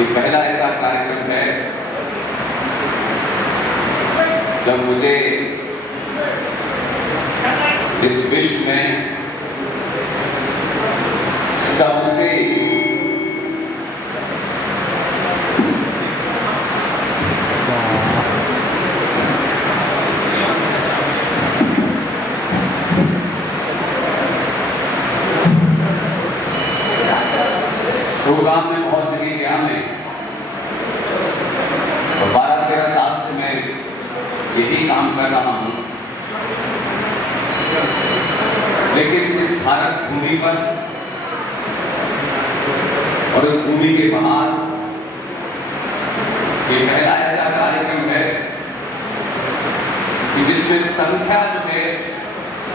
ये पहला ऐसा कार्यक्रम है जब मुझे इस विश्व में सबसे प्रोग्राम में बहुत जगह गया मैं, और 12-13 साल से मैं यही काम कर रहा हूं, लेकिन इस भारत भूमि पर और इस भूमि के बाहर ये पहला ऐसा कार्यक्रम है कि जिसमें संख्या जो है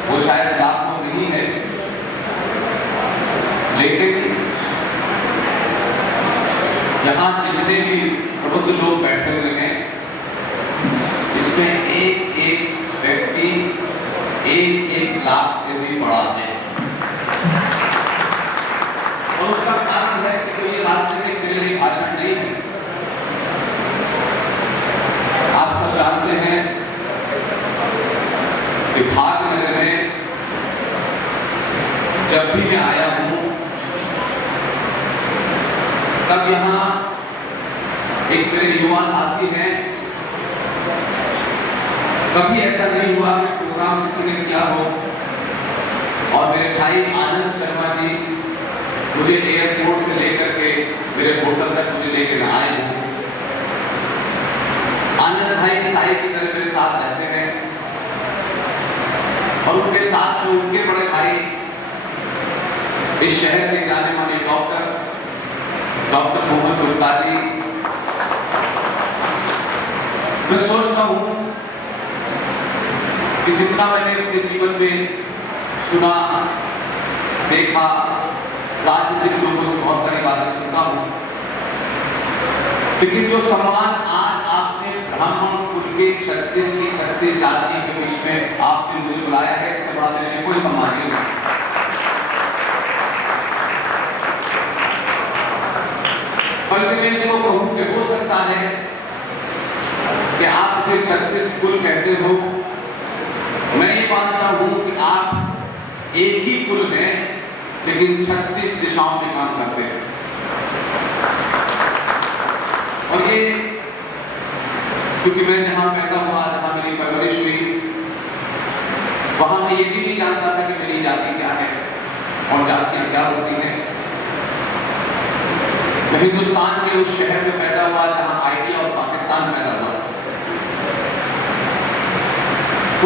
वो शायद लाखों नहीं है, लेकिन यहाँ जितने भी प्रबुद्ध लोग बैठे हुए हैं, इसमें एक एक व्यक्ति 1-1 लाख से भी बड़ा है। और उसका कारण है कि कोई राजनीतिक मेरे लिए भाषण नहीं है। आप सब जानते हैं कि भाग्यनगर में जब भी मैं आया हूं, तब यहाँ एक मेरे युवा साथी हैं, कभी ऐसा नहीं हुआ कि प्रोग्राम किसी ने किया हो और मेरे भाई आनंद शर्मा जी मुझे एयरपोर्ट से लेकर के मेरे होटल तक मुझे लेकर आए हों। आनंद भाई साई की तरह मेरे साथ रहते हैं, और उनके साथ में उनके बड़े भाई इस शहर के जाने माने डॉक्टर मोहन गुप्ता जी। मैं सोचता हूं कि जितना मैंने अपने जीवन में सुना, देखा, राजनीतिक लोगों से बहुत सारी बातें सुनता हूं, लेकिन जो सम्मान आज आपने ब्राह्मण कुल के 36 जाति के बीच में आपने मुझे बुलाया है, इससे बड़ा मेरे लिए कोई सम्मान नहीं है। बल्कि मैं इसको कहूं कि हो सकता है कि आप इसे 36 कुल कहते हो, मैं ये मानता हूं कि आप एक ही कुल में लेकिन 36 दिशाओं में काम करते हैं। और ये क्योंकि मैं जहां पैदा हुआ, जहां मेरी परवरिश हुई, वहां मैं ये भी नहीं जानता था कि मेरी जाति क्या है और जातियां क्या होती हैं। मैं हिंदुस्तान के उस शहर में पैदा हुआ जहां इंडिया और पाकिस्तान पैदा हुआ।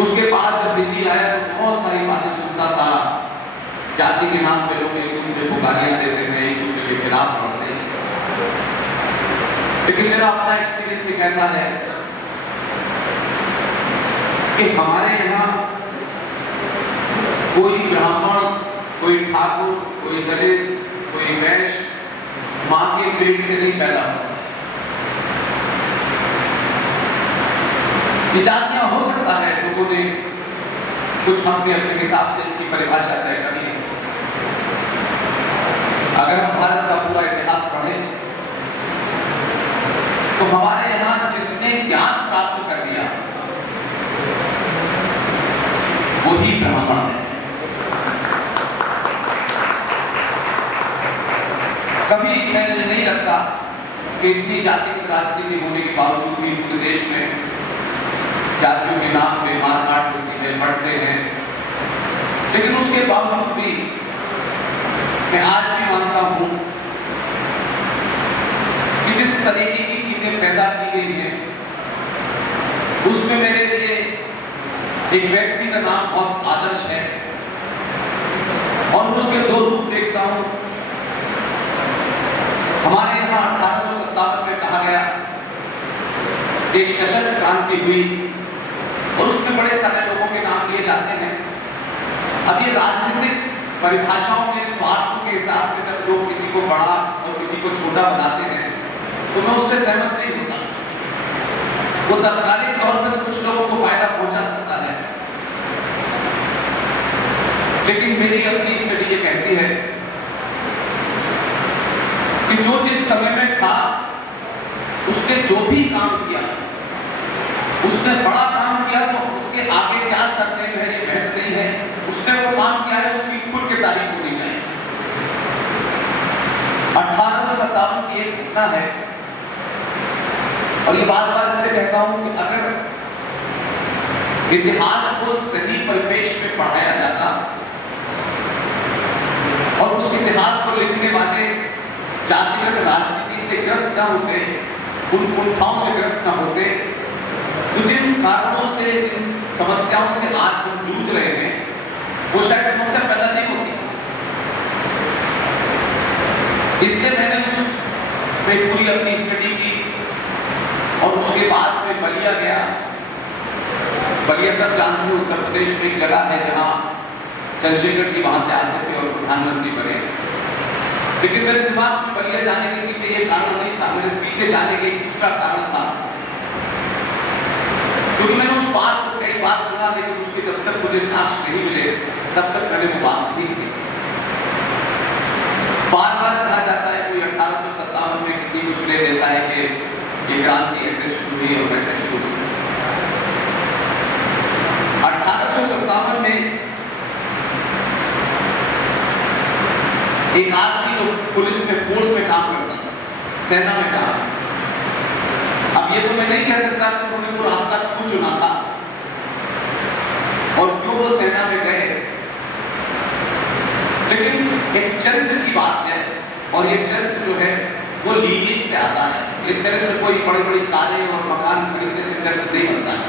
उसके बाद जब दिल्ली आया तो बहुत सारी बातें सुनता था, जाति के नाम पे लोग एक दूसरे को गालियां देते हैं, एक दूसरे के खिलाफ लड़ते हैं। लेकिन मेरा अपना एक्सपीरियंस ये कहता है कि हमारे यहाँ कोई ब्राह्मण, कोई ठाकुर, कोई दलित, कोई वैश्य मां के पेट से नहीं पैदा हुआ। जातियां हो सकता है लोगों ने कुछ अपने हिसाब से इसकी परिभाषा तय करी है। अगर हम भारत का पूरा इतिहास पढ़ें तो हमारे यहाँ जिसने ज्ञान प्राप्त कर लिया वही ब्राह्मण है। कभी मैंने नहीं लगता कि इतनी जातिगत राजनीति होने के बावजूद भी पूरे देश में जातियों के नाम पे मारकाट होती है, बढ़ते हैं, लेकिन उसके बावजूद भी मैं आज भी मानता हूं कि जिस तरीके की चीजें पैदा की गई हैं उसमें मेरे लिए एक व्यक्ति का नाम बहुत आदर्श है, और उसके 2 रूप देखता हूं। हमारे यहाँ 1857 में कहा गया एक सशस्त्र क्रांति हुई और उसमें बड़े सारे लोगों के नाम लिए जाते हैं। अब ये राजनीतिक परिभाषाओं के स्वार्थों के हिसाब से जब लोग किसी को बड़ा और किसी को छोटा बनाते हैं तो मैं उससे सहमत नहीं होता। वो तत्कालिक तौर पर कुछ लोगों को फायदा पहुंचा सकता है, लेकिन मेरी अपनी स्टडी ये कहती है कि जो जिस समय में था उसने जो भी काम किया, उसने बड़ा काम किया तो उसके आगे क्या सरनेम है ये महत्व नहीं है, उसने वो काम किया है उसकी खुद की तारीफ होनी चाहिए। 1857 की एक घटना है और ये बार बार इससे कहता हूं कि अगर इतिहास को सही परिप्रेक्ष्य में पढ़ाया जाता और उस इतिहास को लिखने वाले जातिगत राजनीति से ग्रस्त न होते, उन कुंठाओं से ग्रस्त न होते, तो जिन कारणों से, जिन समस्याओं से आज हम जूझ रहे हैं वो शायद समस्या पैदा नहीं होती। इसलिए मैंने उस पे पूरी अपनी स्टडी की और उसके बाद में बलिया गया। बलिया सब जानते हैं, उत्तर प्रदेश में एक जगह है जहाँ चंद्रशेखर जी वहां से आते थे और प्रधानमंत्री बने। लेकिन मेरे दिमाग में बलिया जाने के पीछे ये कारण नहीं था, मेरे पीछे जाने के एक दूसरा कारण था, क्योंकि मैंने उस बात को कई बार सुना, लेकिन उसके जब तक मुझे साक्ष्य नहीं मिले तब तक मैंने वो बात नहीं की। बार बार कहा जाता है, कोई 1857 में किसी को श्रेय देता है कि ये क्रांति ऐसे शुरू हुई और वैसे शुरू हुई। 1857 में एक आदमी जो पुलिस में फोर्स में काम करता था, सेना में काम। अब ये तो मैं नहीं कह सकता कि उन्होंने वो रास्ता क्यों चुना था और क्यों वो सेना में गए, लेकिन एक चरित्र की बात है और ये चरित्र जो है वो लीनेज से आता है। ये चरित्र कोई बड़ी बड़ी कारें और मकान खरीदने से चरित्र नहीं बनता है।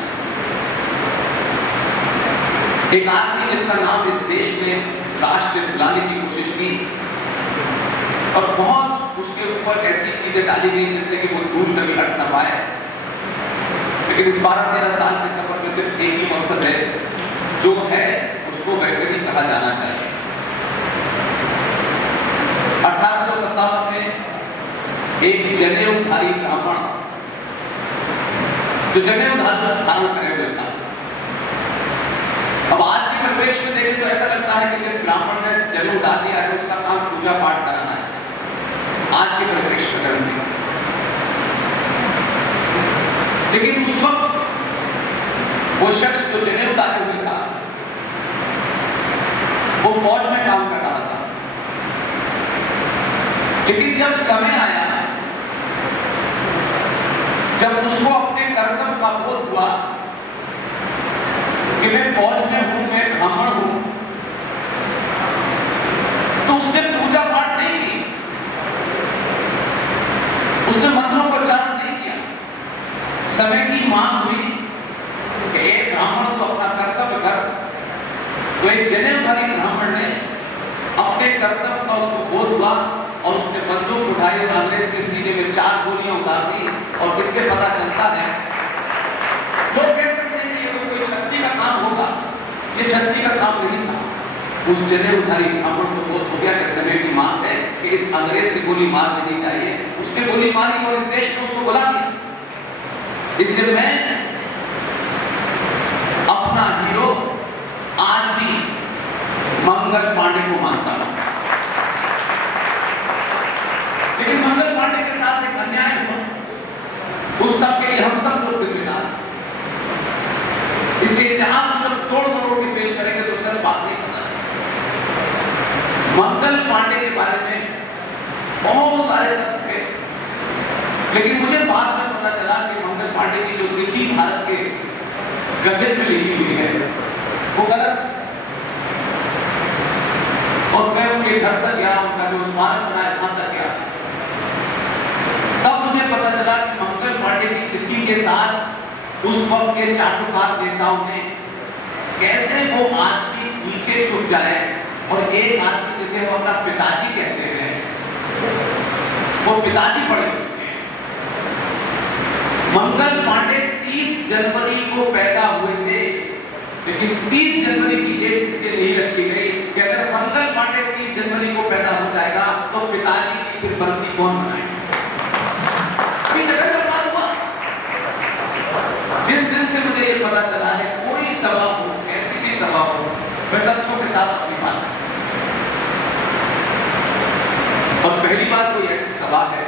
एक आदमी जिसका नाम इस देश में, इस राष्ट्र ने बुलाने की कोशिश की और बहुत उसके ऊपर ऐसी चीजें डाली गई जिससे कि वो दूर कभी हट न पाए, लेकिन इस 12-13 साल के सफर में सिर्फ एक ही मकसद है, जो है उसको वैसे ही कहा जाना चाहिए। 1857 में एक जनेऊधारी ब्राह्मण जो जनेऊ धारण करे हुए था। अब आज के परिप्रेक्ष्य में देखें तो ऐसा लगता है कि जिस ब्राह्मण ने जनेऊ डाल दिया है उसका काम पूजा पाठ कराना है, आज के परिप्रेक्ष्य में देखें। लेकिन उस वक्त वो शख्स जो जनेऊ डाले हुए था वो फौज में काम कर रहा था। लेकिन जब समय आया, जब उसको अपने कर्तव्य का बोध हुआ कि मैं फौज में हूं, मैं ब्राह्मण हूं, तो उसने पूजा पाठ नहीं की, उसने मंत्रों का उच्चारण नहीं किया। समय की मांग हुई कि एक ब्राह्मण को अपना कर्तव्य कर, तो एक जनेऊधारी ब्राह्मण ने अपने कर्तव्य का उसको बोध हुआ और उसने बंदूक उठाई और अंग्रेज के सीने में 4 गोलियां उतार दी। और इससे पता चलता है, लोग कह सकते हैं कि ये तो कोई छत्री का काम होगा, ये छत्री का काम नहीं था। उस जनेऊधारी ब्राह्मण को बोध हो गया कि समय की मांग है कि इस अंग्रेज की गोली मार देनी चाहिए। उसने गोली मारी और इस देश ने उसको बुला दिया। इसलिए मैं अपना हीरो आज भी मंगल पांडे को मानता हूं। लेकिन मंगल पांडे के साथ एक अन्याय हुआ, उस सब के लिए हम सब लोग जिम्मेदार। इसके इतिहास में जब तोड़ मरोड़ के पेश करेंगे तो सच बात नहीं पता चलेगी। मंगल पांडे के बारे में बहुत सारे तथ्य थे, लेकिन मुझे बाद में पता चला कि मंगल पांडे की जो लिखी भारत के गजट में लिखी हुई है वो गलत। और मैं उनके घर तक गया, उनका जो स्मारक बनाया वहां तक गया, तब मुझे पता चला कि मंगल पांडे की तिथि के साथ उस वक्त के चाटुकार नेताओं ने कैसे वो आदमी पीछे छूट जाए और एक आदमी जिसे वो अपना पिताजी कहते हैं, वो पिताजी पड़े हुए थे। मंगल पांडे 30 जनवरी को पैदा हुए थे, लेकिन 30 जनवरी की डेट इसलिए नहीं रखी गई कि अगर मंगल पांडे 30 जनवरी को पैदा हो जाएगा तो पिताजी की फिर बरसी कौन मनाएगा? जिस दिन से मुझे ये पता चला है, कोई सभा हो, कैसी भी सभा हो, मैं तथ्यों के साथ अपनी बात करूं। और पहली बार कोई ऐसी सभा है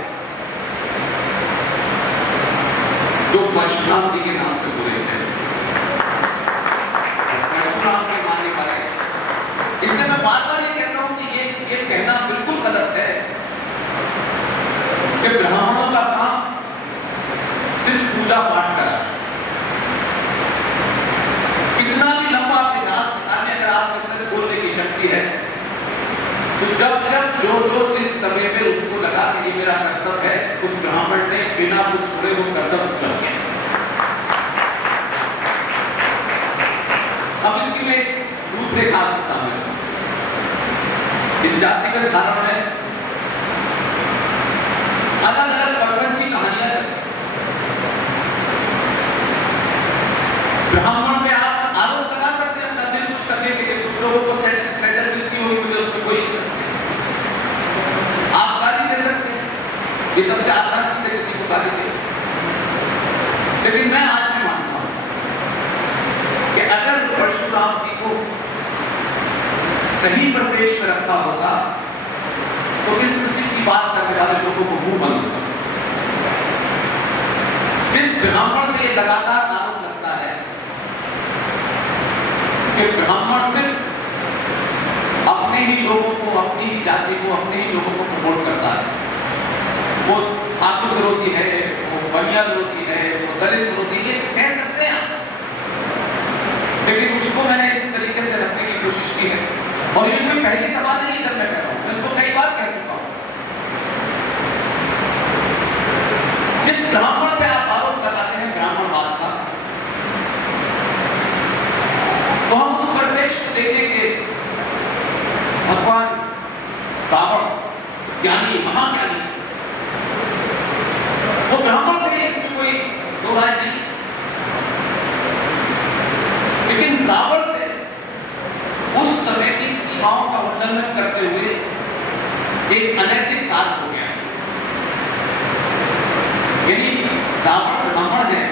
परशुराम जी के नाम से बोले थे। परशुराम के मानने वाले, इसलिए मैं बार बार ये कहता हूं कि ये कहना बिल्कुल गलत है कि ब्राह्मणों का काम सिर्फ पूजा पाठ करा। कितना भी लंबा इतिहास बताने अगर आप में सच बोलने की शक्ति है, तो जब जब जो जिस समय में उसको लगा कि ये मेरा कर्तव्य है, उस ब्राह्मण ने बिना कुछ छोड़े वो कर्तव्य कर दिया। अब इसकी मैं रूपरेखा आपके सामने रखूं। इस जातिगत धारणा में अलग अलग प्रपंची कहानियां चलती। ब्राह्मण पे आप आरोप लगा सकते हैं अपना दिल कुछ करने के लिए, कुछ लोगों को सेटिस्फैक्शन मिलती होगी, मुझे उसमें कोई आप गाली दे सकते हैं, ये सबसे आसान चीज है किसी को गाली दे। लेकिन मैं आज भी मानता हूं कि अगर परशुराम जी को सही परिवेश में रखा होगा तो इस किसी की बात करने वाले लोगों को मुंह बंद होगा। जिस ब्राह्मण में लगातार आरोप लगता है कि ब्राह्मण सिर्फ अपने ही लोगों को, अपनी ही जाति को, अपने ही लोगों को प्रमोट करता है, वो ठाकुर विरोधी है, वो बनिया विरोधी है, वो दलित विरोधी है, कह सकते हैं आप। लेकिन उसको मैंने इस तरीके से रखने की कोशिश की है, और ये कोई पहली सवाल नहीं जब मैं कह रहा हूं, मैं इसको कई बार कह चुका हूं। जिस ब्राह्मण पे आप आरोप लगाते हैं ब्राह्मणवाद का, तो हम उस परिप्रेक्ष्य को देखेंगे भगवान रावण ज्ञानी, महाज्ञानी, वो ब्राह्मण थे, इसमें कोई दो राय नहीं। लेकिन रावण से उस समय की सीमाओं का उल्लंघन करते हुए एक अनैतिक कार्य हो गया। यानी रावण ब्राह्मण है,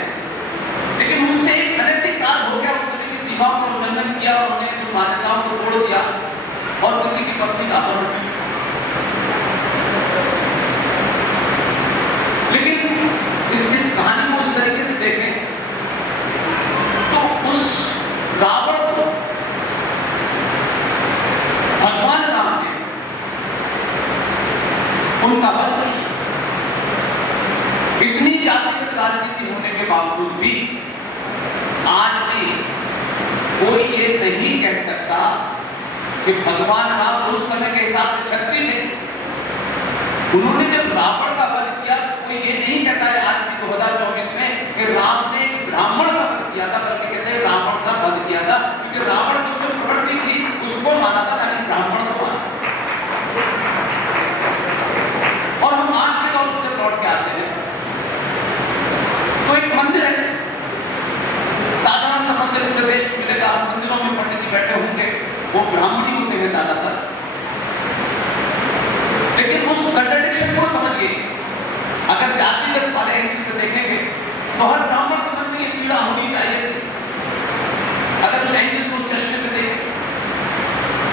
लेकिन उनसे एक अनैतिक कार्य हो गया, उस समय की सीमाओं का उल्लंघन किया और उन्हें मान्यताओं को तोड़ दिया और किसी की पत्नी का अपहरण किया। लेकिन इस कहानी को इस तरीके से देखें तो उस रावण को भगवान राम ने उनका वध किया। इतनी जातिगत राजनीति होने के बावजूद भी आज भी कोई ये नहीं कह सकता कि भगवान राम उस समय के हिसाब से क्षत्रिय थे। उन्होंने जब रावण का वध किया तो कोई ये नहीं कहता है आज भी 2024 में कि राम ने ब्राह्मण का वध किया था, बल्कि कहते हैं रावण का वध किया था, क्योंकि रावण की जो प्रवृत्ति थी उसको माना था, यानी ब्राह्मण को माना। और हम आज के दौर में जब लौट के आते हैं तो एक मंदिर है, साधारण सा मंदिर पूरे देश में मिलेगा, हम मंदिरों में पंडित जी बैठे होंगे, वो ब्राह्मणी होते हैं ज्यादातर। लेकिन उस कंट्रडिक्शन को समझिए, अगर जातिगत वाले एंगल से देखेंगे तो हर ब्राह्मण के मन में ये पीड़ा होनी चाहिए थी, अगर उस एंगल को, उस चश्मे से देखें।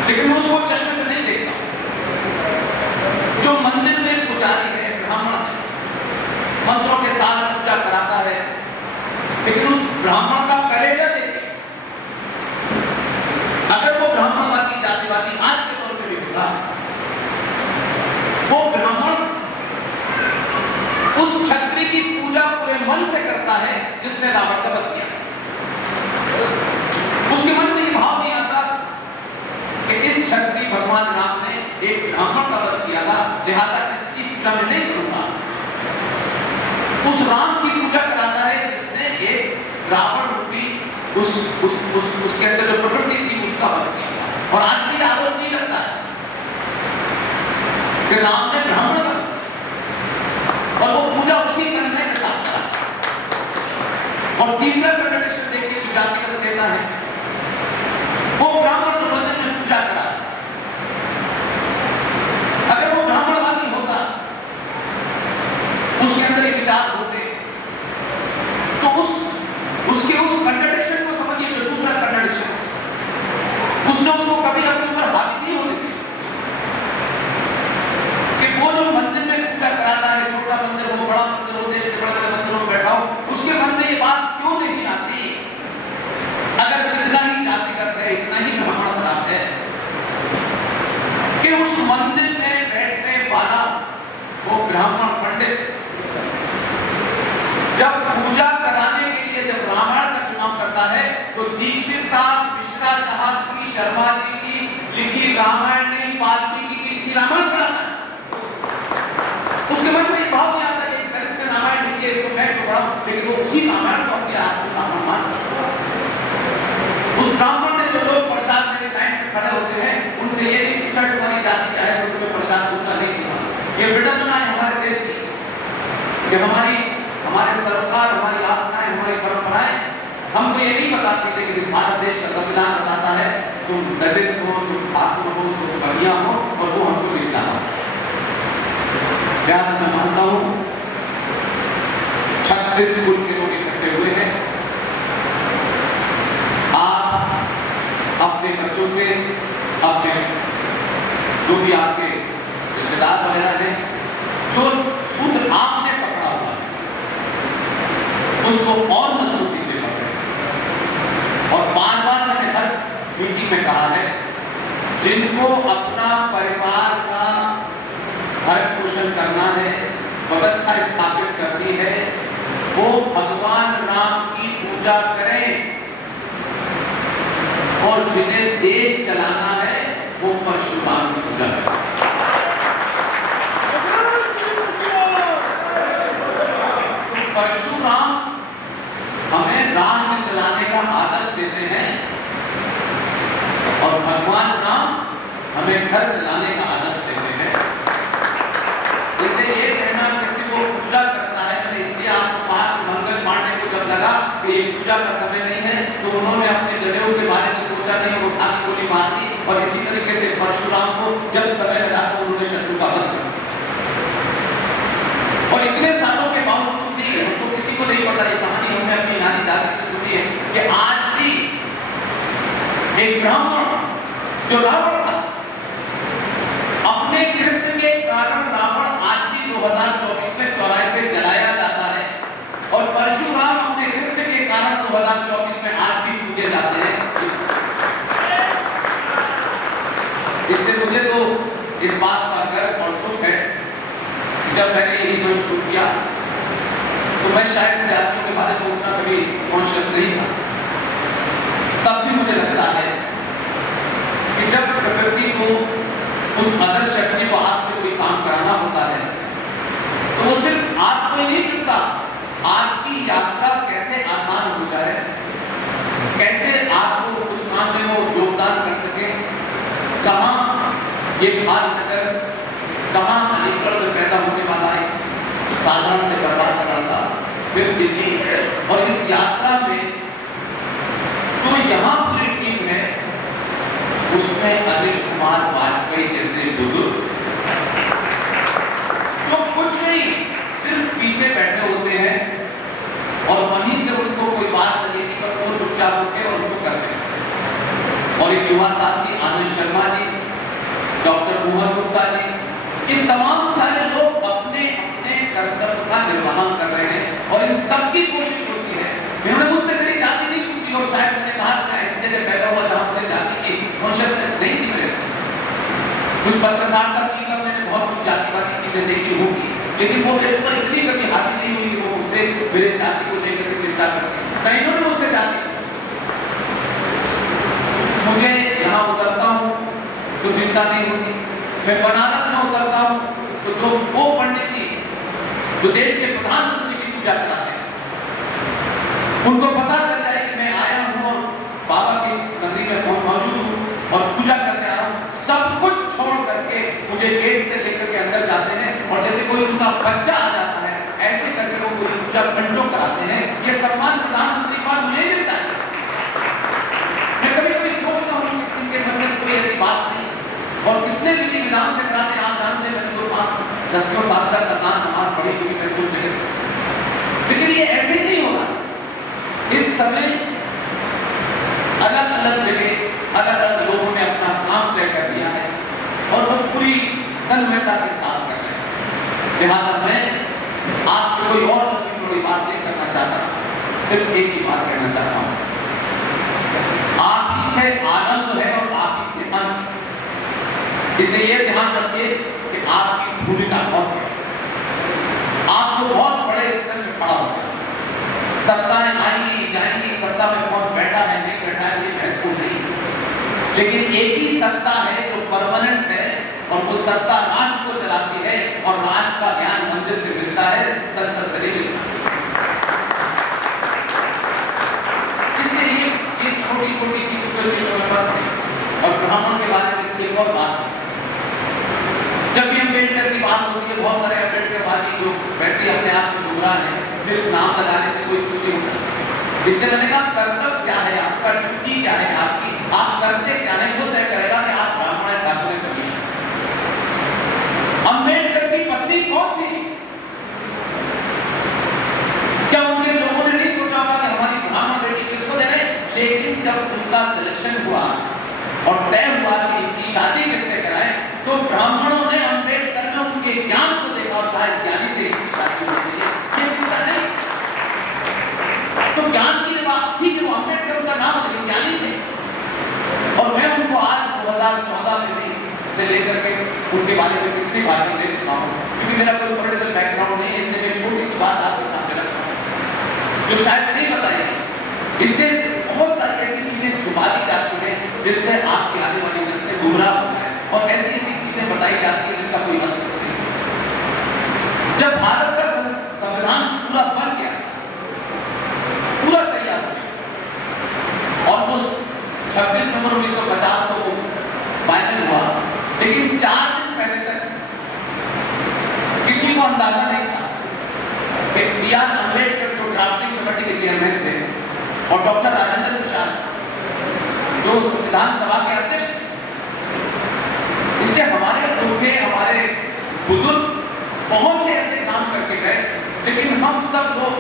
लेकिन उसको चश्मे से नहीं देखता। जो मंदिर में पुजारी है, ब्राह्मण है, मंत्रों के साथ पूजा कराता है, लेकिन उस ब्राह्मण का कलेजा देखिए। अगर वो ब्राह्मणवादी, जातिवादी आज के दौर में भी होगा, वो ब्राह्मण उस क्षत्रिय की पूजा पूरे मन से करता है जिसने रावण का वध किया। उसके मन में ये भाव नहीं आता कि इस क्षत्रिय भगवान राम ने एक ब्राह्मण का वध किया था, लिहाजा इसकी पूजा मैं नहीं करूंगा। उस राम की पूजा कराता है जिसने एक रावण रूपी उसके अंदर जो प्रवृत्ति थी उसका वध किया। और आज भी आरोप नहीं लगता है कि राम ने ब्राह्मण का, और वो पूजा उसी करने के साथ करा। और तीसरा कंट्रडिक्शन देखिए जो जातिगत देता है, वो ब्राह्मण तो मंदिर में पूजा करा। अगर वो ब्राह्मणवादी होता, उसके अंदर एक विचार होते, तो उसके उस कंट्रडिक्शन को समझिए, जो दूसरा कंट्रडिक्शन उसने उसको कभी अपने ऊपर हावी नहीं होने दिया कि वो जो मंदिर में पूजा कराता है, छोटा मंदिर हो, बड़ा मंदिर हो, देश के बड़े बड़े मंदिरों में बैठा हो, उसके मन में ये बात ब्राह्मण पंडित जब पूजा कराने के लिए जब रामायण का चुनाव करता है तो दीक्षित साहब मिश्रा साहब की शर्मा जी की लिखी रामायण नहीं, वाल्मीकि की लिखी रामायण पढ़ाता है। उसके मन में भाव नहीं आता कि दलित ने रामायण लिखी है, इसको मैं क्यों पढ़ाऊं, लेकिन वो उसी रामायण को अपने हाथ में रामायण मानता है। उस ब्राह्मण ने जो लोग प्रसाद लेने लाइन में खड़े होते हैं उनसे ये नहीं पूछा तुम्हारी जाति क्या है तो तुम्हें प्रसाद दूंगा नहीं दूंगा। ये विडंबना है हमारे देश की कि हमारे सरकार, हमारी आस्थाएं, हमारी परंपराएं हमको ये नहीं बताती थे कि भारत देश का संविधान बताता है तुम दलित हो, तुम ठाकुर हो, तुम कन्या हो और वो हमको लिखता हो। क्या मैं मानता हूं 36 कुल के लोग इकट्ठे हुए हैं। आप अपने बच्चों से, अपने जो भी आपके रिश्तेदार वगैरह हैं, जो सूत्र आपने पकड़ा हुआ है उसको और मजबूती से पकड़े। और बार बार मैंने हर मीटिंग में कहा है जिनको अपना परिवार का भरण पोषण करना है, व्यवस्था स्थापित करनी है, वो भगवान राम की पूजा करें और जिन्हें देश चलाना है वो परशुराम की पूजा करें। परशुराम हमें राष्ट्र चलाने का आदर्श देते हैं और भगवान राम हमें घर चलाने का आदर्श देते हैं। इसलिए ये कहना किसी को पूजा करता है, मैंने इसलिए आपको कहा मंगल पांडे को जब लगा कि ये पूजा का समय नहीं है तो उन्होंने अपने जनेऊ के बारे में सोचा नहीं और उठा के गोली मार दी। और इसी तरीके से परशुराम को जब समय लगा तो उन्होंने शत्रु का वध कर और इतने सालों के बावजूद भी हमको किसी को नहीं पता। ये कहानी हमने अपनी नानी दादी से सुनी है कि आज भी एक ब्राह्मण जो रावण था, अपने कृत्य के कारण रावण आज भी 2024 में चौराहे पे जलाया जाता है और परशुराम अपने कृत्य के कारण 2024 में आज भी पूजे जाते हैं। इससे मुझे तो इस बात का गर्व और सुख है। जब मैंने यही मंच शुरू किया तो मैं शायद जातियों के बारे में उतना कभी कॉन्शियस नहीं था। तब भी मुझे लगता है कि जब प्रकृति को उस अदृश्य शक्ति को हाथ से कोई काम कराना होता है तो वो सिर्फ आपको ही नहीं चुनता, आपकी यात्रा कैसे आसान हो जाए, कैसे आपको उस काम में वो योगदान कर सके, कहाँ ये भारत कहाँ अलीगढ़ में पैदा होने वाला है, साधारण से बर्बाद कर था, फिर दिल्ली। और इस यात्रा में जो यहाँ पूरी टीम है उसमें अनिल कुमार वाजपेयी जैसे बुजुर्ग जो कुछ नहीं सिर्फ पीछे बैठे होते हैं और वहीं से उनको कोई बात लगेगी बस वो चुपचाप होते और उसको करते हैं। और एक युवा साथी आनंद शर्मा जी, डॉक्टर मोहन गुप्ता जी, ये तमाम सारे लोग अपने अपने कर्तव्य का निर्वहन कर रहे हैं और इन सबकी कोशिश होती है। इन्होंने मुझसे मेरी जाति नहीं पूछी और शायद मैंने कहा मैं ऐसी जगह पैदा हुआ जहां मुझे जाति की कॉन्शियसनेस नहीं थी मेरे। कुछ पत्रकारिता की कर मैंने बहुत कुछ जातिवादी चीजें देखी होगी, लेकिन वो मेरे ऊपर इतनी कभी हावी नहीं हुई कि वो मुझसे मेरे जाति को लेकर के चिंता करते। कहीं इन्होंने मुझसे जाति मुझे यहाँ उतरता हूँ तो चिंता नहीं होती। मैं बनारस में उतरता हूँ तो जो वो पंडित जी जो देश के प्रधानमंत्री की पूजा कराते हैं उनको पता चल जाए कि मैं आया हूँ और बाबा की नगरी में मौजूद हूँ और पूजा करके आया हूँ, सब कुछ छोड़ करके मुझे गेट से लेकर के अंदर जाते हैं और जैसे कोई उनका बच्चा आ जाता है ऐसे करके वो पूरी पूजा पंडों कराते हैं। ये सम्मान प्रधानमंत्री का मुझे मिलता है। मैं कभी कभी सोचता हूँ कि इनके मन में कोई ऐसी बात नहीं और कितने विधि विधान से कराते हैं। आप जानते हैं मैंने तो 5-10 साल तक अज़ान नमाज पढ़ी हुई है कुछ जगह, लेकिन ये ऐसे ही नहीं होगा। इस समय अलग अलग जगह अलग अलग लोगों ने अपना काम तय कर दिया है और वो पूरी तन्मयता के साथ कर रहे हैं। लिहाजा मैं आपसे कोई और थोड़ी बात नहीं करना चाहता, सिर्फ एक ही बात कहना चाहता हूँ, आप ही से आनंद है और आप ही से अंत। इसलिए ये ध्यान रखिए कि आपकी भूमिका बहुत है। आपको बहुत बड़े स्तर पे खड़ा होगा। सत्ताएं आएंगी जाएंगी, सत्ता में कौन बैठा है नहीं बैठा है ये महत्वपूर्ण नहीं, लेकिन एक ही सत्ता है जो परमानेंट है और वो सत्ता राष्ट्र को चलाती है और राष्ट्र का ज्ञान मंदिर से मिलता है, संसद से नहीं मिलता। इसलिए ये छोटी छोटी चीजों में फर्क है। और ब्राह्मण के बारे में एक और बात है, जब भी अम्बेडकर की बात होती है, बहुत सारे अम्बेडकरवादी जो वैसे ही अपने आप में गुमराह है, सिर्फ नाम लगाने से कोई कुछ नहीं होता। इसलिए मैंने कहा कर्तव्य क्या है आपका, ड्यूटी क्या है आपकी, आप करते क्या नहीं वो तय करेगा कि आप ब्राह्मण है ठाकुर करिए। अम्बेडकर की पत्नी कौन थी? क्या उनके लोगों ने नहीं सोचा होगा कि हमारी ब्राह्मण बेटी किसको दे रहे? लेकिन जब उनका सिलेक्शन हुआ और तय हुआ कि इनकी शादी किससे कराएं, तो ब्राह्मणों ने अम्बेडकर में उनके ज्ञान को देखा और कहा इस ज्ञानी से इसकी शादी होनी चाहिए। ये चिंता नहीं, तो ज्ञान की बात थी कि वो अम्बेडकर उनका नाम लेकिन ज्ञानी थे। और मैं उनको आज 2014 में भी से लेकर के उनके बारे में कितनी बातें ले चुका हूँ, क्योंकि मेरा कोई पॉलिटिकल बैकग्राउंड नहीं है, इसलिए मैं छोटी सी बात आपके सामने रखता हूँ जो शायद नहीं बताई। इससे बहुत सारी ऐसी चीजें छुपा दी जाती है जिससे आपकी आने वाली नस्लें गुमराह होती है, और ऐसी ऐसी चीजें बताई जाती है जिसका कोई अस्तित्व नहीं। जब भारत का संविधान पूरा बन गया, पूरा तैयार हो गया, ऑलमोस्ट 26 नवंबर 1950 को फाइनल हुआ, लेकिन 4 दिन पहले तक किसी को अंदाजा नहीं था कि B.R. अम्बेडकर जो ड्राफ्टिंग कमेटी के चेयरमैन थे और डॉक्टर राजेंद्र प्रसाद जो संविधान सभा के अध्यक्ष थे, इसलिए हमारे बूढ़े हमारे बुजुर्ग बहुत से ऐसे काम करके गए, लेकिन हम सब लोग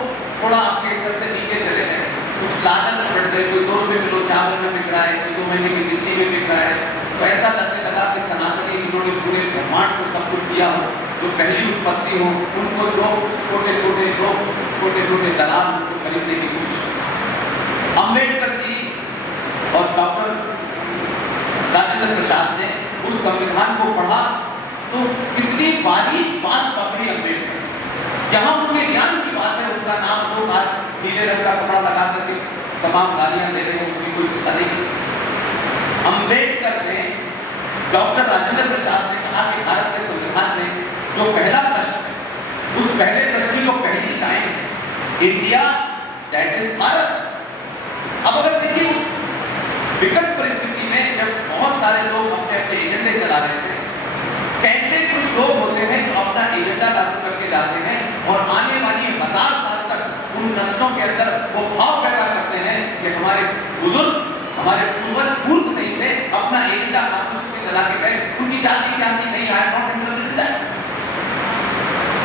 थोड़ा आपके स्तर से नीचे चले गए। कुछ लालच में बढ़ गए, कोई 2 रुपए किलो चावल में बिक रहा है, कोई 2 महीने की बिजली में बिक रहा है, तो ऐसा लगने लगा कि सनातनी जिन्होंने पूरे ब्रह्मांड को सब कुछ दिया हो, जो पहली उत्पत्ति हो, उनको लोग छोटे छोटे दलाल उनको खरीदने की कोशिश की। अम्बेडकर जी और डॉक्टर राजेंद्र प्रसाद ने उस संविधान को पढ़ा तो कितनी बारीक बात पकड़ी अम्बेडकर। जहां उनके ज्ञान की बात है, उनका नाम लोग आज नीले रंग का कपड़ा लगा करके तमाम गालियां दे रहे हैं, उसकी कोई चिंता नहीं। अम्बेडकर ने डॉक्टर राजेंद्र प्रसाद से कहा कि भारत के संविधान में जो पहला प्रश्न है, उस पहले प्रश्न की जो पहली लाइन है, इंडिया दैट इज भारत। अब अगर देखिए उस विकट परिस्थिति में जब बहुत सारे लोग अपने अपने एजेंडे चला रहे थे, कैसे कुछ लोग होते हैं जो अपना एजेंडा लागू करके जाते हैं और आने वाली 1000 साल तक उन नस्लों के अंदर वो भाव पैदा करते हैं कि हमारे बुजुर्ग हमारे पूर्वज मूर्ख नहीं थे, अपना एजेंडा कानून से चला के गए, उनकी जाति नहीं आया, नॉट इंटरेस्टेड इन दैट।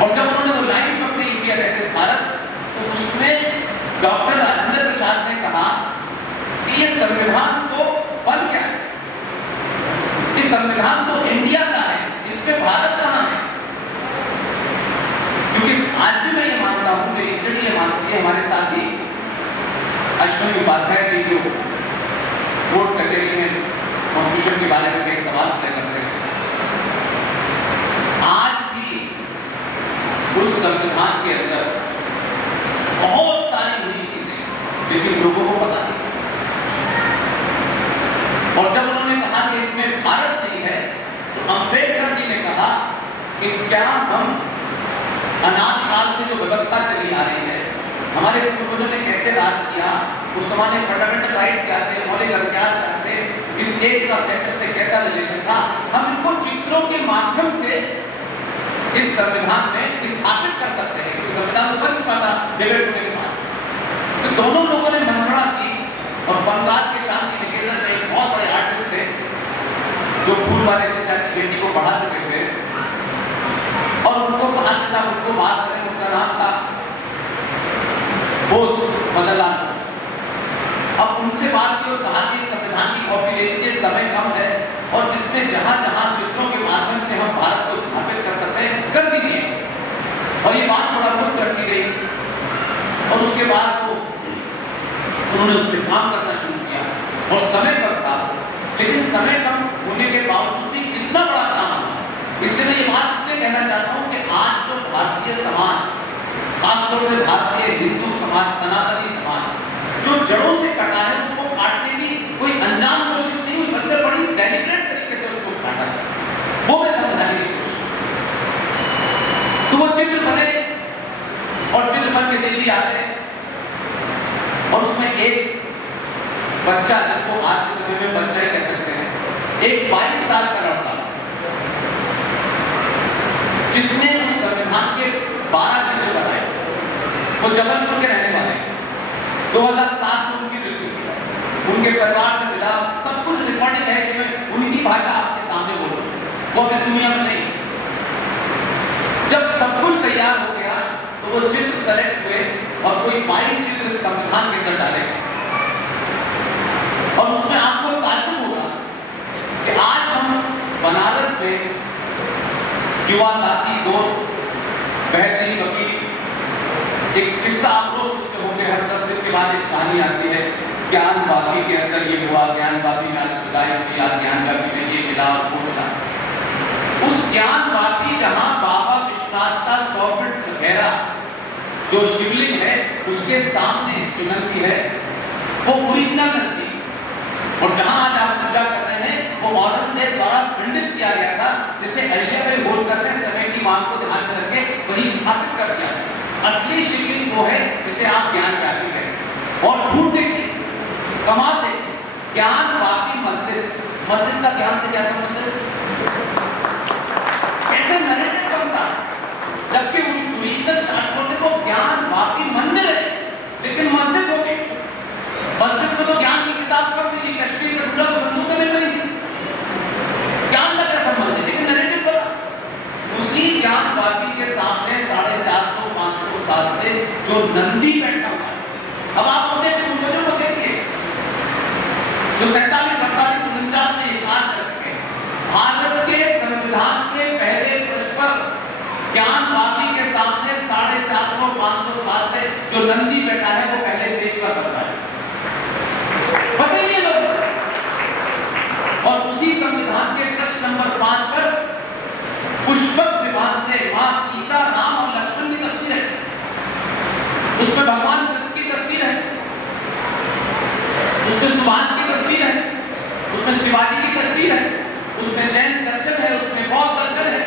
और जब उन्होंने वो लाइन पकड़ी इंडिया दैट इज भारत, तो उसमें डॉक्टर राजेंद्र प्रसाद ने कहा कि ये संविधान तो बन गया है, इस संविधान तो इंडिया का है, इसमें भारत कहां है? क्योंकि आज भी मैं ये मानता हूं, मेरी स्टडी ये मानती है, हमारे साथ ही अश्विनी उपाध्याय की जो कोर्ट कचहरी में कॉन्स्टिट्यूशन के बारे में कई सवाल तय कर रहे हैं, आज भी उस संविधान के अंदर बहुत सारी बुरी चीजें लेकिन लोगों को पता नहीं। और जब उन्होंने कहा कि इसमें भारत नहीं है, तो अम्बेडकर जी ने कहा कि क्या हम अनादिकाल से जो व्यवस्था चली आ रही है, हमारे पूर्वजों ने कैसे राज किया, उस समय फंडामेंटल राइट्स क्या थे, मौलिक अधिकार क्या थे, इस स्टेट का सेंटर से कैसा रिलेशन था, हम इनको चित्रों के माध्यम से इस संविधान में स्थापित कर सकते हैं। तो संविधान तो बन चुका था डिबेट होने के बाद। तो दोनों लोगों ने मनगणना की और बंगाल के शांति निकेतन में एक बहुत बड़े आर्टिस्ट थे जो फूल वाले चचा की बेटी को पढ़ा चुके थे, और उनको कहा कि साहब उनको बात करें, उनका नाम था बोस, मदनलाल बोस। अब उनसे बात की और कहा कि संविधान की कॉपी ले लीजिए, समय कम है और इसमें जहां जहां चित्रों के माध्यम से हम भारत को स्थापित कर सकते हैं कर दीजिए। और ये बात थोड़ा बहुत कर दी गई और उसके बाद वो उन्होंने उस पर काम करना शुरू किया और समय कम था, लेकिन समय कम होने के बावजूद भी कितना बड़ा काम हुआ। इसलिए मैं ये बात इसलिए कहना चाहता हूँ कि आज जो भारतीय समाज खासतौर से भारतीय हिंदू समाज, सनातनी समाज जो जड़ों से कटा है, उसको काटने की कोई अनजान कोशिश नहीं हुई, बल्कि बड़ी डेलिब्रेट तरीके से उसको काटा, वो मैं समझाने की कोशिश। तो वो चित्र बने और चित्र बन के दिल्ली आते और उसमें एक बच्चा, जिसको आज के समय में बच्चा ही कह सकते हैं, एक 22 साल का लड़का जिसने उस संविधान के 12 चित्र बनाए, वो जबलपुर के रहने वाले, 2007 में उनकी मृत्यु हुई, उनके परिवार से मिला, सब कुछ रिकॉर्डिंग है कि मैं उनकी भाषा आपके सामने बोलूं, वो अभी दुनिया में नहीं। जब सब कुछ तैयार हो गया तो वो चित्र सेलेक्ट हुए और कोई 22 चित्र संविधान के अंदर डाले और उसमें आपको ताज्जुब होगा कि आज हम बनारस में युवा साथी, दोस्त, बेहतरीन वकील, एक किस्सा आप लोग सुनते होंगे, हर 10 दिन के बाद एक कहानी आती है, ज्ञान बापी के अंदर ये हुआ, ज्ञान बापी में आज खुदाई हुई, आज ज्ञान बापी में ये मिला, वो मिला। उस ज्ञान बापी जहां बाबा विश्वनाथ का 100 फीट गहरा जो शिवलिंग है, उसके सामने जो नंदी है वो ओरिजिनल नंदी, और जहां आज आप पूजा कर रहे हैं वो औरंगजेब द्वारा खंडित किया गया था, जिसे अहिल्याबाई होलकर ने समय की मांग को ध्यान में रख के वही स्थापित कर दिया। असली शिवलिंग वो है जिसे आप ज्ञान व्यापी है। और झूठ देखिए, कमाल देखिए, ज्ञान वापी मस्जिद, मस्जिद का ज्ञान से क्या संबंध है? कैसे नरेटिव बनता, जबकि ओरिजिनल शास्त्रों में वो ज्ञान वापी मंदिर है, लेकिन मस्जिद हो गई। मस्जिद को तो ज्ञान की किताब कब मिली? कश्मीर में ढूंढा तो बंदूकें मिल रही थी, ज्ञान का क्या संबंध है? लेकिन नरेटिव बना। उसी ज्ञान वापी के सामने 450-500 साल से जो नंदी बैठा हुआ है, अब आप अपने पूर्वजों को देखिए जो 47-48-49 में इनकार करके भारत के संविधान के पहले पृष्ठ पर ज्ञान वापी के सामने 450-500 साल से जो नंदी बैठा है वो पहले पेज पर बन रहा है, पता ही नहीं लोग। और उसी संविधान के पृष्ठ नंबर 5 पर पुष्पक विमान से मां सीता, राम और लक्ष्मण की तस्वीर है, उसमें भगवान कृष्ण की तस्वीर है, उसमें सुभाष की तस्वीर है, उसमें शिवाजी की तस्वीर है, उसमें जैन दर्शन है, उसमें बौद्ध दर्शन है।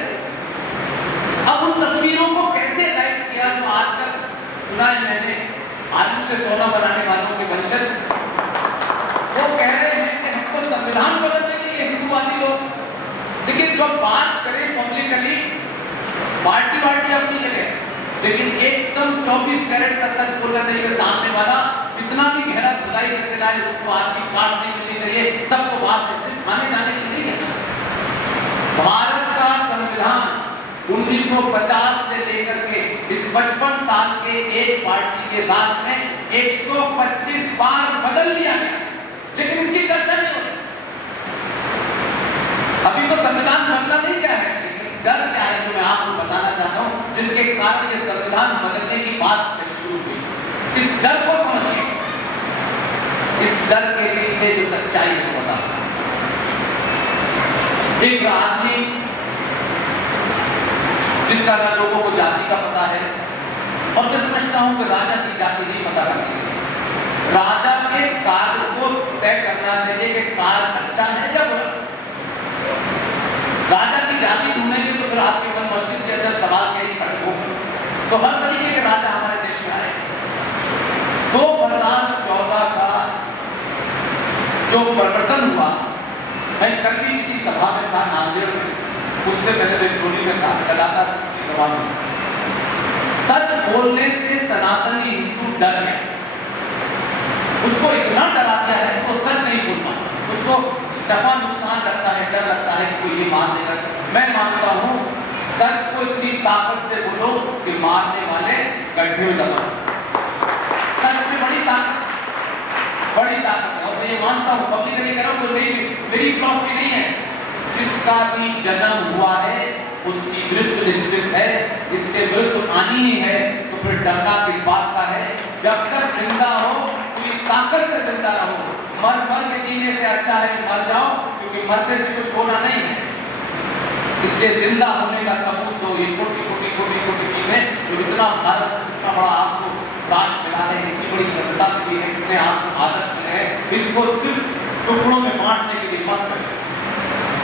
अब उन तस्वीरों को कैसे गाइड किया? तो आजकल सुना है मैंने, आलू से सोना बनाने वालों के वंशज वो कह रहे हैं कि हमको संविधान बदलने के लिए हिंदूवादी लोग, लेकिन जो बात करें पब्लिकली, पार्टी अपनी जगह, लेकिन एकदम 24 कैरेट का सच बोलना चाहिए सामने वाला, इतना भी गहरा खुदाई करके लाए उसको आपकी काट नहीं मिलनी चाहिए, तब तो बात ऐसे माने जाने की नहीं कहना। भारत का संविधान 1950 से लेकर के इस 55 साल के एक पार्टी के राज में 125 बार बदल लिया गया, लेकिन इसकी चर्चा नहीं हो रही। अभी तो संविधान बदला नहीं क्या है, लेकिन डर क्या है जो मैं आपको बताना चाहता हूं, जिसके कारण ये संविधान बदलने की बात शुरू हुई। इस डर को समझिए, इस डर के पीछे जो सच्चाई है बता। एक आदमी जिसका ना लोगों को जाति का पता है, और मैं समझता हूं कि राजा की जाति नहीं पता करती है, राजा के कार्य को तय करना चाहिए कि कार्य अच्छा है या बुरा। राजा की जाति ढूंढेंगे तो फिर आपके मन मस्तिष्क के अंदर सवाल यही खड़े होंगे। तो हर तरीके के राजा हमारे देश में आए। 2014 का जो प्रवर्तन हुआ, मैं कल भी किसी सभा में था नांदेड़ में, उससे पहले मैं टोली में था, लगातार सभा में, सच बोलने से सनातनी हिंदू डर है, उसको इतना डरा दिया है कि वो सच नहीं बोल पाता, उसको दफा नुकसान लगता है, डर लगता है कि कोई ये मार देगा। मैं मानता हूं सच को इतनी ताकत से बोलो कि मारने वाले गड्ढे में दबा। सच में बड़ी ताकत है, और मैं ये मानता हूं, पब्लिकली कह रहा हूं, मेरी फिलॉसफी नहीं है, जिसका भी जन्म हुआ है उसकी मृत्यु निश्चित है, इसके मृत्यु आनी ही है, तो फिर डरना किस बात का है? जब तक जिंदा हो पूरी ताकत से जिंदा रहो, मर के जीने से अच्छा है कि मर जाओ, क्योंकि मरने से कुछ होना नहीं है। इसलिए जिंदा होने का सबूत दो, ये छोटी छोटी चीजें जो इतना भारत इतना बड़ा आपको राष्ट्र मिला है, इतनी बड़ी स्वतंत्रता मिली है, इतने आपको आदर्श मिले हैं, इसको सिर्फ टुकड़ों में बांटने के लिए मत करें।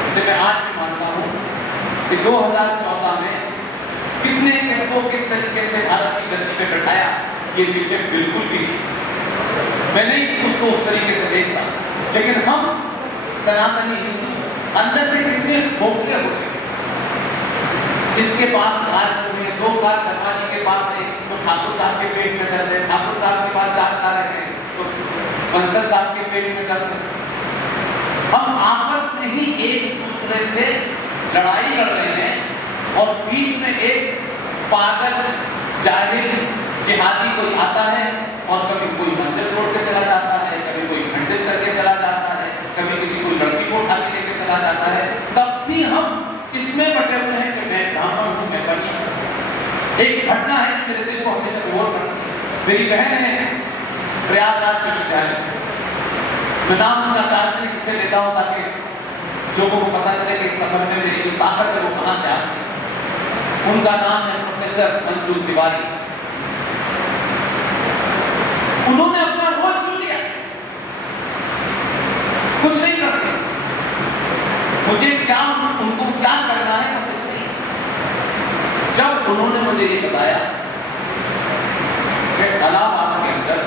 इसलिए मैं आज भी मानता हूँ कि 2014 में किसने किसको किस तरीके से भारत की गद्दी पे बैठाया, ये विषय बिल्कुल भी नहीं, मैं नहीं उसको उस तरीके से देखता। लेकिन हम सनातनी हिंदू अंदर से कितने खोखले हो गए। इसके पास कार में 2 कार शर्मा जी के पास है, तो ठाकुर साहब के पेट में दर्द है, ठाकुर साहब के पास 4 कार है, तो बंसल साहब के पेट में दर्द है। हम आपस में ही एक दूसरे से लड़ाई कर रहे हैं और बीच में एक पागल जाहिल जिहादी कोई आता है और कभी कोई मंदिर तोड़ के चला जाता है, कभी कोई खंडित करके चला जाता है, कभी किसी कोई लड़की को उठा के लेके चला जाता है। तब भी हम इसमें बटे हुए हैं कि मैं ब्राह्मण हूं, मैं बनिया हूं। एक घटना है मेरे दिल को हमेशा विरोध करती है। मेरी बहन है प्रयागराज विश्वविद्यालय, मैं नाम अपना सार्वजनिक इसलिए लेता हूँ ताकि लोगों को पता चले कि इस सफर में मेरी जो ताकत है वो कहाँ से आती है। उनका नाम है प्रोफेसर मंजू तिवारी। उन्होंने अपना रोल चुन लिया, कुछ नहीं करते, मुझे क्या उनको क्या करना है बस नहीं। जब उन्होंने मुझे ये बताया कि इलाहाबाद के अंदर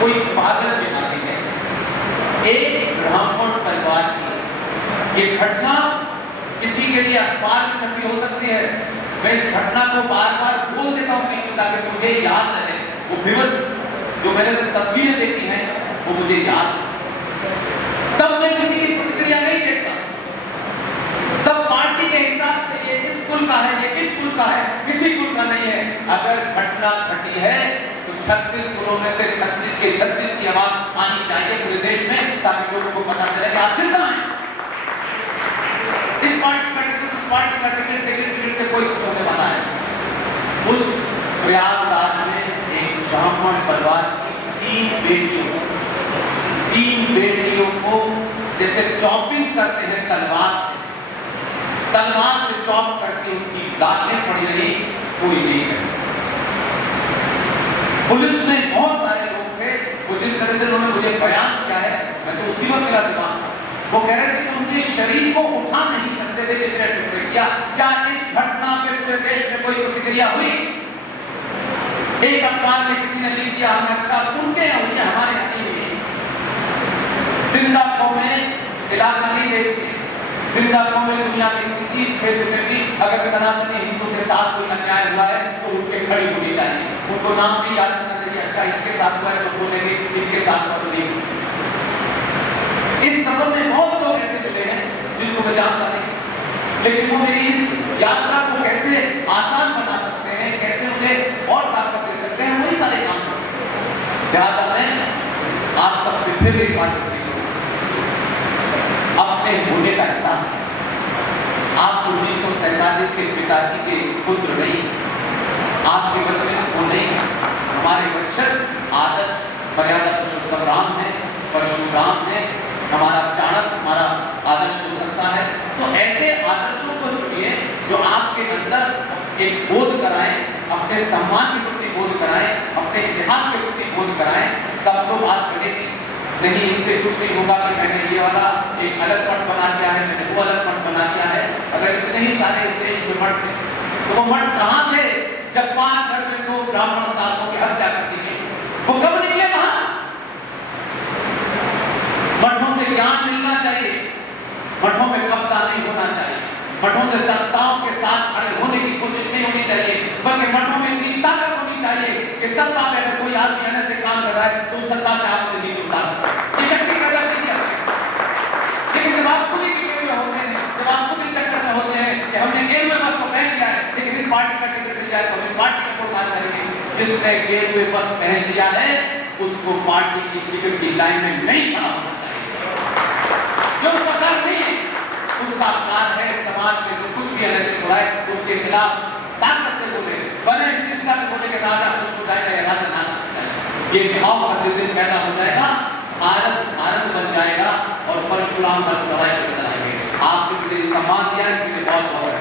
कोई पागल जिहादी है, एक ब्राह्मण परिवार की ये घटना किसी के लिए अखबार में छपी हो सकती है, मैं इस घटना को बार बार बोल देता हूँ ताकि मुझे याद रहे, वो विवश जो मैंने तस्वीरें देखी हैं वो मुझे याद। तब मैं किसी की प्रतिक्रिया नहीं देखता, तब पार्टी के हिसाब से ये किस कुल का है, ये किस कुल का है, किसी कुल का नहीं है। अगर घटना घटी है तो 36 कुलों में से 36 के 36 की आवाज आनी चाहिए पूरे देश में, ताकि लोगों को पता चले कि आखिर कहां है। इस पार्टी का टिकट उस पार्टी का टिकट से कोई होने वाला है। उस प्रयागराज में एक ब्राह्मण परिवार की 3 बेटियों को जैसे चॉपिंग करते हैं तलवार से चॉप करके उनकी लाशें पड़ी रही, कोई नहीं करे। पुलिस में बहुत सारे लोग थे, वो जिस तरह से उन्होंने मुझे बयान किया है, मैं तो उसी वक्त मेरा दिमाग, वो कह रहे थे कि उनके शरीर को उठा नहीं सकते थे कितने टुकड़े किया। क्या इस घटना पे पूरे देश में कोई प्रतिक्रिया हुई? एक अखबार में किसी ने लिख दिया, हमने अच्छा उनके यहाँ हुई, हमारे यहाँ नहीं हुई। सिंगापुर में इलाका नहीं देखते, सिंगापुर में दुनिया के किसी क्षेत्र में भी अगर सनातनी हिंदू के साथ कोई अन्याय हुआ है तो उनके खड़ी होनी चाहिए, उनको नाम भी याद करना चाहिए। अच्छा इनके साथ हुआ है तो बोलेंगे इनके साथ हुआ तो नहीं। इस सफर में बहुत लोग ऐसे मिले हैं जिनको मैं जानता नहीं, लेकिन वो मेरी इस यात्रा को कैसे आसान बना सकते हैं, कैसे मुझे और ताकत दे सकते हैं, वही सारे काम करते हैं। लिहाजा मैं आप सबसे फिर एक बात करती हूँ, अपने होने का एहसास कीजिए। आप 1947 के पिताजी के पुत्र नहीं, आपके बच्चे वो नहीं, हमारे बच्चे आदर्श मर्यादा पुरुषोत्तम राम है, परशुराम है, हमारा चाणक्य हमारा आदर्श हो सकता है। तो ऐसे आदर्शों को चुनिए जो आपके अंदर एक बोध कराएं, अपने सम्मान के प्रति बोध कराएं, अपने इतिहास के प्रति बोध कराएं, तब तो बात बनेगी। नहीं इससे कुछ नहीं होगा कि मैंने ये वाला एक अलग मठ बना दिया है, मैंने वो अलग मठ बना दिया है। अगर इतने ही सारे इस देश में मठ थे तो वो मठ कहाँ थे जब 5 घर में 2 ब्राह्मण साधुओं की हत्या कर दी गई? वो कब निकले वहां? मठों से ज्ञान मिलना चाहिए, मठों में कब्जा नहीं होना चाहिए, मठों से सत्ताओं के साथ खड़े होने की कोशिश नहीं होनी चाहिए, बल्कि मठों में इतनी ताकत होनी चाहिए कि सत्ता में अगर कोई आदमी मेहनत से काम कर रहा है तो उस सत्ता से आपसे नीचे उतार सकता है। ये शक्ति पैदा नहीं है। लेकिन जब आप खुद ही गेम में होते हैं, जब आप खुद ही चक्कर में होते हैं कि हमने गेम में बस को पहन लिया है, लेकिन इस पार्टी का टिकट मिल जाए तो हम इस पार्टी का वोट डाल करेंगे। जिसने गेम में बस पहन लिया है उसको पार्टी की टिकट की लाइन में नहीं खड़ा होना चाहिए। जो उसका कार्य नहीं है, उसका कार्य है समाज में जो कुछ भी अनैतिक हो रहा है उसके खिलाफ ताकत से बोले, बने स्थिरता में बोले कि राजा कुछ हो जाएगा या राजा ना जाएगा। ये भाव प्रतिदिन पैदा हो जाएगा, भारत बन जाएगा और परशुराम पर चौराहे पर बनाएंगे। आपके लिए सम्मान दिया, इसके लिए बहुत बहुत